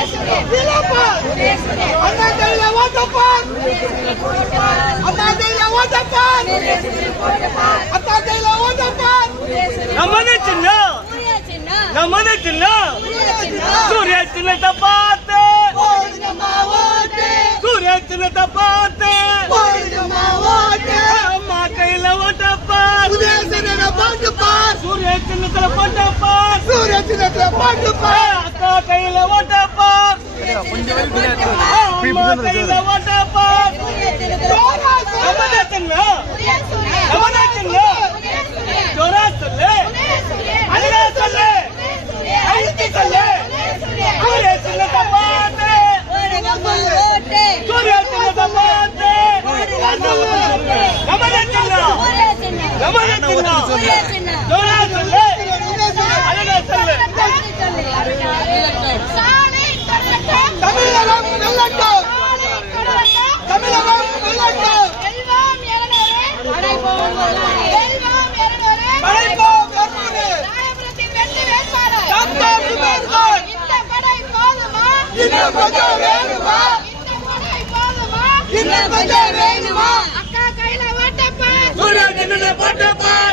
அண்ணா கையில ஓட்டப்பான், அண்ணா கையில ஓட்டப்பான், அண்ணா கையில ஓட்டப்பான். நமது சின்னம், நமது சின்னம், சூரிய சின்னத்தை பார்த்து, சூரிய சின்னத்தை பார்த்து, அம்மா கையில ஓட்டப்பான், சூரிய சின்னத்துல போட்டப்பான், அக்கா கையில ஓட்டப்பான், அம்மா கையில ஓட்டப்பான். நமது சின்னம், நமது சின்னம், ஜோரா சொல்லு, அழகா சொல்லு, அழுத்தி சொல்லு, சூரிய சின்னத்தை பார்த்து, சூரிய சின்னத்தை பார்த்து, நமது சின்னம், நமது சின்னம், ஜோரா சொல்லு, அழகா சொல்லு. தமிழகம் வெல்லட்டும், தமிழகம் வெல்லட்டும். படைப்போம் கர்மனே, டாக்டர் விமர்சன். இன்னும் கொஞ்சம் வேணுமா, இன்னும் கொஞ்சம் வேணுமா. சூரிய சின்னத்தை போட்டப்பான்,